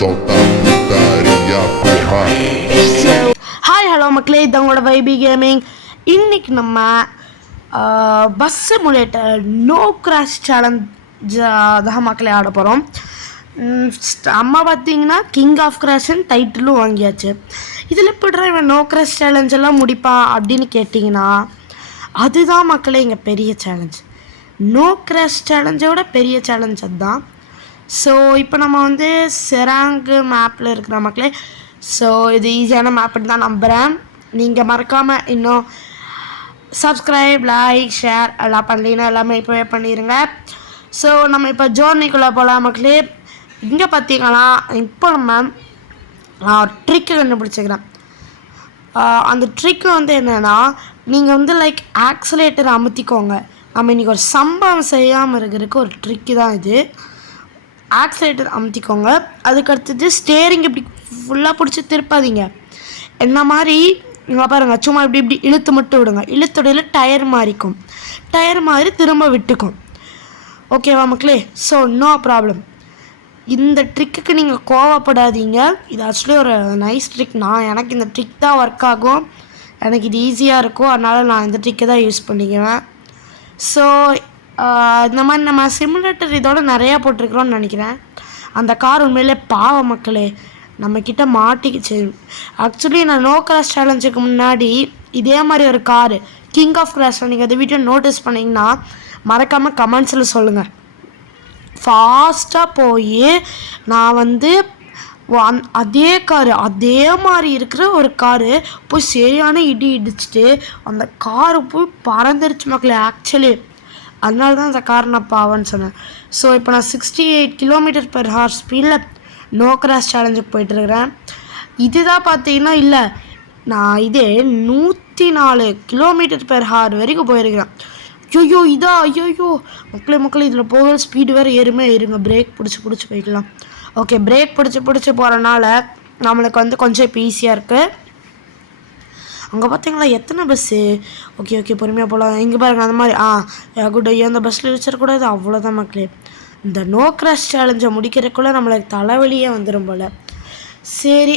solta putaria porra. Hi hello மக்களே, இது உங்களோட வைபி கேமிங். இன்றைக்கி நம்ம bus simulator no crash challenge தான் மக்களே ஆட போகிறோம். அம்மா பார்த்தீங்கன்னா கிங் ஆஃப் கிராஷ்ன்னு டைட்டிலும் வாங்கியாச்சு. இதில் எப்படிடா இவன் நோ கிராஷ் சேலஞ்ச் எல்லாம் முடிப்பான் அப்படின்னு கேட்டிங்கன்னா, அதுதான் மக்களே இங்கே பெரிய சேலஞ்ச். நோ கிராஷ் சேலஞ்சோட பெரிய சேலஞ்ச் அதுதான். ஸோ இப்போ நம்ம வந்து செராங்கு மேப்பில் இருக்கிற மக்களே. ஸோ இது ஈஸியான மேப்புன்னு தான் நம்புகிறேன். நீங்கள் மறக்காமல் இன்னும் சப்ஸ்கிரைப், லைக், ஷேர் எல்லாம் பண்ணலீங்கன்னா எல்லாமே இப்போவே பண்ணிடுங்க. ஸோ நம்ம இப்போ ஜோர்னிக்குள்ளே போகலாம் மக்களே. இங்கே பார்த்தீங்கன்னா இப்போ நான் ஒரு ட்ரிக்கு கண்டுபிடிச்சிக்கிறேன். அந்த ட்ரிக்கு வந்து என்னென்னா, நீங்கள் வந்து லைக் ஆக்சிலேட்டர் அமுத்திக்கோங்க. நம்ம இன்றைக்கி ஒரு சம்பவம் செய்யாமல் இருக்கிறதுக்கு ஒரு ட்ரிக்கு தான் இது. ஆக்சிலேட்டர் அமுத்திக்கோங்க. அதுக்கடுத்தது ஸ்டேரிங் இப்படி ஃபுல்லாக பிடிச்சி திருப்பாதீங்க. என்ன மாதிரி இங்கே பாருங்கள், சும்மா இப்படி இப்படி இழுத்து மட்டும் விடுங்க. இழுத்துடையில் டயர் மாறிக்கும், டயர் மாதிரி திரும்ப விட்டுக்கும். ஓகேவா மக்களே? So no problem. இந்த ட்ரிக்குக்கு நீங்கள் கோவப்படாதீங்க. இது ஆக்சுவலி ஒரு நைஸ் ட்ரிக். எனக்கு இந்த ட்ரிக் தான் ஒர்க் ஆகும். எனக்கு இது ஈஸியாக இருக்கும். அதனால் நான் இந்த ட்ரிக்கை தான் யூஸ் பண்ணிக்குவேன். ஸோ இந்த மாதிரி நம்ம சிமுலேட்டர் இதோட நிறையா போட்டிருக்கிறோன்னு நினைக்கிறேன். அந்த கார் உண்மையிலே பாவ மக்களே, நம்மக்கிட்ட மாட்டிக்கிச்சு. ஆக்சுவலி நான் நோ கிராஷ் சேலஞ்சுக்கு முன்னாடி இதே மாதிரி ஒரு காரு கிங் ஆஃப் கிராஷ், நீங்கள் அந்த வீடியோ நோட்டீஸ் பண்ணிங்கன்னா மறக்காமல் கமெண்ட்ஸில் சொல்லுங்கள். ஃபாஸ்ட்டாக போய் நான் வந்து அதே காரு, அதே மாதிரி இருக்கிற ஒரு காரு போய் சரியான இடி இடிச்சுட்டு அந்த காரு போய் பறந்துருச்சு மக்களே. ஆக்சுவலி அதனால தான் அந்த கார் நான் பாவன்னு சொன்னேன். ஸோ இப்போ நான் 68 km/h ஸ்பீடில் நோ கிராஷ் சேலஞ்சுக்கு போயிட்டுருக்கிறேன். இதுதான் பார்த்தீங்கன்னா இல்லை, நான் இதே 104 km/h வரைக்கும் போயிருக்கிறேன். ஐயோ இதா, ஐயோ மக்களே இதில் போகிற ஸ்பீடு வேறு ஏறுமே. இருங்க, பிரேக் பிடிச்சி போய்க்கலாம். ஓகே, பிரேக் பிடிச்சி போகிறனால நம்மளுக்கு வந்து கொஞ்சம் இப்போ ஈஸியாக இருக்குது. அங்கே பார்த்தீங்களா எத்தனை பஸ்ஸு? ஓகே பொறுமையாக போகலாம். இங்கே பாருங்கள், அந்த மாதிரி குட் ஐயோ, அந்த பஸ்ஸில் வச்சிடக்கூடாது. அவ்வளோதான் மக்களே. இந்த நோ கிராஷ் சேலஞ்சை முடிக்கிறதுக்குள்ளே நம்மளுக்கு தலைவலியே வந்துடும் போல். சரி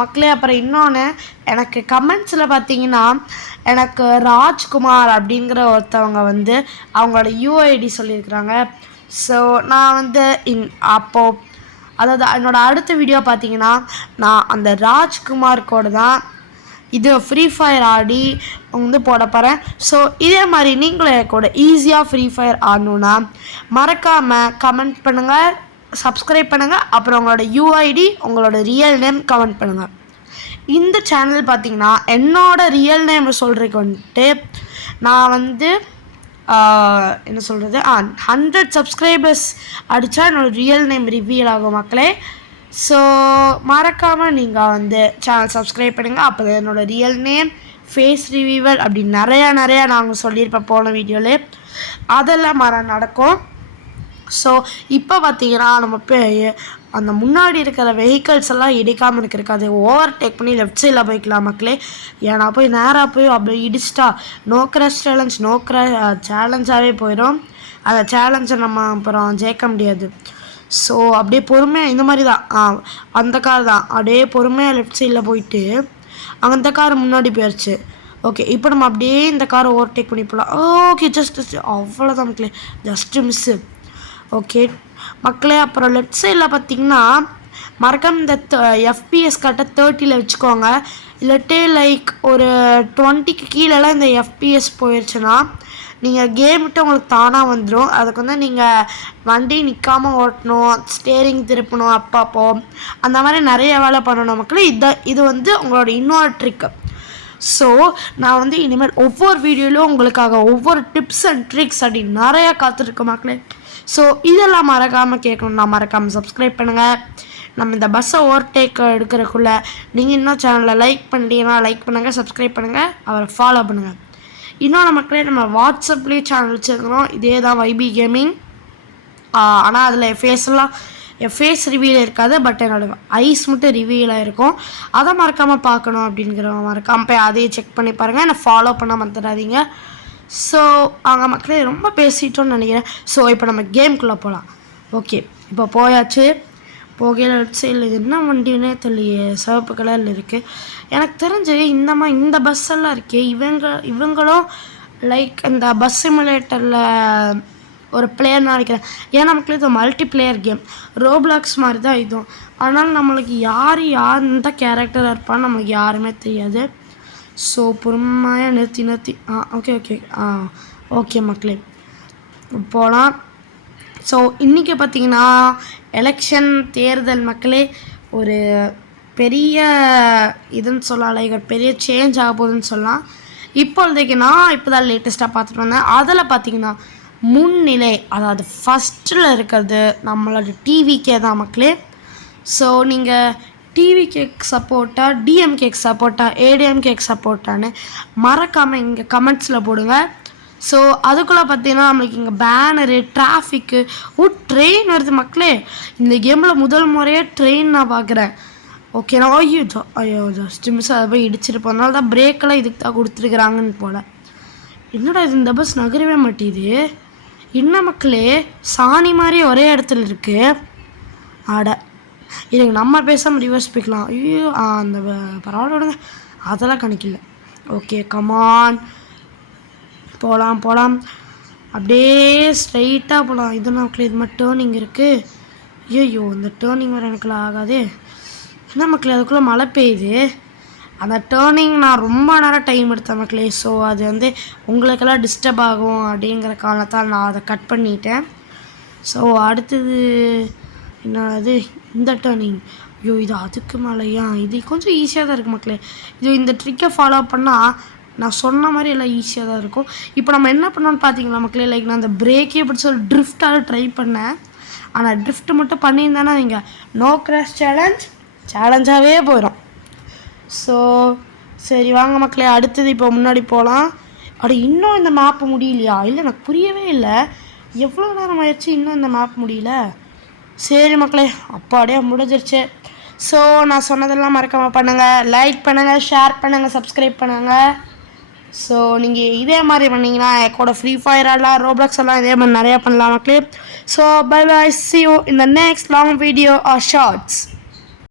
மக்களே, அப்புறம் இன்னொன்று, எனக்கு கமெண்ட்ஸில் பார்த்தீங்கன்னா எனக்கு ராஜ்குமார் அப்படிங்கிற ஒருத்தவங்க வந்து அவங்களோட யூஐடி சொல்லியிருக்கிறாங்க. ஸோ நான் வந்து அப்போது அதாவது என்னோடய அடுத்த வீடியோ பார்த்தீங்கன்னா நான் அந்த ராஜ்குமார் கோடு தான் இது ஃப்ரீ ஃபயர் ஆடி வந்து போட போகிறேன். ஸோ இதே மாதிரி நீங்களும் கூட ஈஸியாக ஃப்ரீ ஃபயர் ஆடணுன்னா மறக்காமல் கமெண்ட் பண்ணுங்கள், சப்ஸ்கிரைப் பண்ணுங்கள். அப்புறம் உங்களோட யூஐடி, உங்களோட ரியல் நேம் கமெண்ட் பண்ணுங்கள். இந்த சேனல் பார்த்திங்கன்னா என்னோடய ரியல் நேம் சொல்கிறதுக்கு வந்துட்டு நான் வந்து என்ன சொல்கிறது 100 சப்ஸ்கிரைபர்ஸ் அடித்தா என்னோடய ரியல் நேம் ரிவீல் ஆகும் மக்களே. ஸோ மறக்காமல் நீங்கள் வந்து சேனல் சப்ஸ்கிரைப் பண்ணுங்கள். அப்போ என்னோடய ரியல் நேம், ஃபேஸ் ரிவீவல் அப்படி நிறையா நாங்கள் சொல்லியிருப்பேன் போன வீடியோவில். அதெல்லாம் நடக்கும். ஸோ இப்போ பார்த்தீங்கன்னா நம்ம அந்த முன்னாடி இருக்கிற வெஹிக்கல்ஸ் எல்லாம் இடிக்காமல் இருக்கிறதுக்கு அது ஓவர்டேக் பண்ணி லெஃப்ட் சைடில் போய்க்கலாம் மக்களே. ஏன்னா போய் நேராக போய் அப்படி இடிச்சிட்டா நோ கிராஷ் சேலஞ்சாகவே போயிடும். அந்த சேலஞ்சை நம்ம அப்புறம் ஜெயிக்க முடியாது. ஸோ அப்படியே பொறுமையாக இந்த மாதிரி தான் அந்த கார் தான் அப்படியே பொறுமையாக லெஃப்ட் சைடில் போயிட்டு அந்த கார் முன்னாடி போயிடுச்சு. ஓகே, இப்போ நம்ம அப்படியே இந்த காரை ஓவர்டேக் பண்ணி போகலாம். ஓகே, ஜஸ்ட் அவ்வளோதான் மக்களே, ஜஸ்ட்டு மிஸ்ஸு. ஓகே மக்களே, அப்புறம் லெஃப்ட் சைடில் பார்த்திங்கன்னா மறக்காம இந்த FPS கரெக்டாக 30ல் வச்சுக்கோங்க. இல்லாட்டி லைக் ஒரு 20க்கு கீழெல்லாம் இந்த FPS போயிடுச்சுன்னா நீங்கள் கேம் விட்டு உங்களுக்கு தானாக வந்துடும். அதுக்கு வந்து நீங்கள் வண்டி நிற்காமல் ஓட்டணும், ஸ்டேரிங் திருப்பணும், அப்பப்போ அந்த மாதிரி நிறைய வேலை பண்ணணும் மக்களே. இது வந்து உங்களோட இன்னொரு ட்ரிக்கு. ஸோ நான் வந்து இனிமேல் ஒவ்வொரு வீடியோவிலும் உங்களுக்காக ஒவ்வொரு டிப்ஸ் அண்ட் ட்ரிக்ஸ் அப்படி நிறையா காத்திருக்கேன் மக்களே. ஸோ இதெல்லாம் மறக்காமல் கேட்கணுன்னா மறக்காமல் சப்ஸ்கிரைப் பண்ணுங்கள். நம்ம இந்த பஸ்ஸை ஓவர்டேக் எடுக்கிறதுக்குள்ளே நீங்கள் இன்னும் சேனலில் லைக் பண்ணிட்டீங்கன்னா லைக் பண்ணுங்கள், சப்ஸ்கிரைப் பண்ணுங்கள், அவரை ஃபாலோ பண்ணுங்கள். இன்னொன்று மக்களே, நம்ம வாட்ஸ்அப்லேயே சேனல் வச்சுருக்கிறோம். இதே தான் வைபி கேமிங். ஆனால் அதில் என் ஃபேஸ் ரிவீல் இருக்காது, பட் என்னோடய ஐஸ் மட்டும் ரிவீலாக இருக்கும். அதை மறக்காமல் பார்க்கணும் அப்படிங்கிறவங்க மறக்காமல் போய் அதையே செக் பண்ணி பாருங்கள். என்னை ஃபாலோ பண்ண மறந்துடாதீங்க. ஸோ அங்கே மக்களே ரொம்ப பேசிட்டோன்னு நினைக்கிறேன். ஸோ இப்போ நம்ம கேமுக்குள்ளே போகலாம். ஓகே, இப்போ போயாச்சு. போகையில் லெஃப்ட் சைடில் இது என்ன வண்டின்னே தெரியலையே, சிவப்பு கலரில் இருக்குது. எனக்கு தெரிஞ்சு இந்த பஸ் எல்லாம் இருக்கே, இவங்களும் லைக் இந்த பஸ் சிமுலேட்டரில் ஒரு பிளேயர்னு நினைக்கிறேன். ஏன்னா நமக்கு இது மல்டி பிளேயர் கேம், ரோப்ளாக்ஸ் மாதிரி தான் இதுவும். அதனால் நம்மளுக்கு யார் எந்த கேரக்டராக இருப்பான்னு நம்மளுக்கு யாருமே தெரியாது. ஸோ பொறுமையாக நிறுத்தி ஓகே மக்களே போகலாம். ஸோ இன்றைக்கி பார்த்தீங்கன்னா எலெக்ஷன் தேர்தல் மக்களே, ஒரு பெரிய இதுன்னு சொல்லலாம், லைக் ஒரு பெரிய சேஞ்ச் ஆக போகுதுன்னு சொல்லலாம். இப்போதைக்கு நான் இப்போ தான் லேட்டஸ்ட்டாக பார்த்துட்டு வந்தேன். அதில் பார்த்தீங்கன்னா முன்னிலை, அதாவது ஃபஸ்ட்டில் இருக்கிறது நம்மளோட டிவிக்கே தான் மக்களே. ஸோ நீங்கள் டிவிகேக்கு சப்போர்ட்டா, டிஎம்கேக்கு சப்போர்ட்டா, ஏடிஎம்கேக்கு சப்போர்ட்டான்னு மறக்காமல் இங்கே கமெண்ட்ஸில் போடுங்க. ஸோ அதுக்குள்ளே பார்த்தீங்கன்னா நம்மளுக்கு இங்கே பேனரு, டிராஃபிக்கு, ட்ரெயின் வருது மக்களே. இந்த கேமில் முதல் முறையாக ட்ரெயின் நான் பார்க்குறேன். ஓகேண்ணா. ஐயோ ஜஸ்ட் மிஸ் அதை போய் இடிச்சிட்டு போனால தான் பிரேக்கெல்லாம் இதுக்கு தான் கொடுத்துருக்குறாங்கன்னு போல். என்னடா இது, இந்த பஸ் நகரவே மாட்டேது என்ன மக்களே, சாணி மாதிரி ஒரே இடத்துல இருக்குது. இதுங்க நம்ம பேசாமல் ரிவர்ஸ் போய்க்கலாம். ஐயோ அந்த பரவாயில்ல விடுங்க, அதெல்லாம் கணக்கில்லை. ஓகே கமான் போகலாம் அப்படியே ஸ்ட்ரைட்டாக போகலாம். இது மக்களே, இது மாதிரி டேர்னிங் இருக்குது. ஐயோ இந்த டேர்னிங் வர எனக்குலாம் ஆகாது. என்ன மக்களே, அதுக்குள்ளே மழை பெய்யுது. அந்த டேர்னிங் நான் ரொம்ப நேரம் டைம் எடுத்தேன் மக்களே. ஸோ அது உங்களுக்கெல்லாம் டிஸ்டர்ப் ஆகும் அப்படிங்கிற காரணத்தால் நான் அதை கட் பண்ணிட்டேன். ஸோ அடுத்தது என்னது, இந்த டேர்னிங். ஐயோ இது அதுக்கு மேலேயா, இது கொஞ்சம் ஈஸியாக தான் இருக்குது மக்களே. இந்த ட்ரிக்கை ஃபாலோ பண்ணால் நான் சொன்ன மாதிரி எல்லாம் ஈஸியாக தான் இருக்கும். இப்போ நம்ம என்ன பண்ணோன்னு பார்த்தீங்களா மக்களே, லைக் நான் அந்த பிரேக்கே பிடிச்சி ஒரு ட்ரிஃப்டாக ட்ரை பண்ணேன். ஆனால் ட்ரிஃப்ட் மட்டும் பண்ணியிருந்தேன்னா நீங்கள் நோ கிராஷ் சேலஞ்சாகவே போயிடும். ஸோ சரி வாங்க மக்களே, அடுத்தது இப்போ முன்னாடி போகலாம். இன்னும் இந்த மேப்பு முடியலையா? இல்லை எனக்கு புரியவே இல்லை, எவ்வளோ நேரம் ஆயிடுச்சு இன்னும் இந்த மேப் முடியல. சரி மக்களே, அப்பாடியே முடிஞ்சிருச்சு. ஸோ நான் சொன்னதெல்லாம் மறக்காமல் பண்ணுங்கள், லைக் பண்ணுங்கள், ஷேர் பண்ணுங்கள், சப்ஸ்கிரைப் பண்ணுங்கள். ஸோ நீங்கள் இதே மாதிரி பண்ணிங்கன்னா கூட ஃப்ரீ ஃபயர் எல்லாம், ரோப்ளாக்ஸ் எல்லாம் இதே மாதிரி நிறையா பண்ணலாம் மக்களே. So bye bye, see you in the next long video or shorts.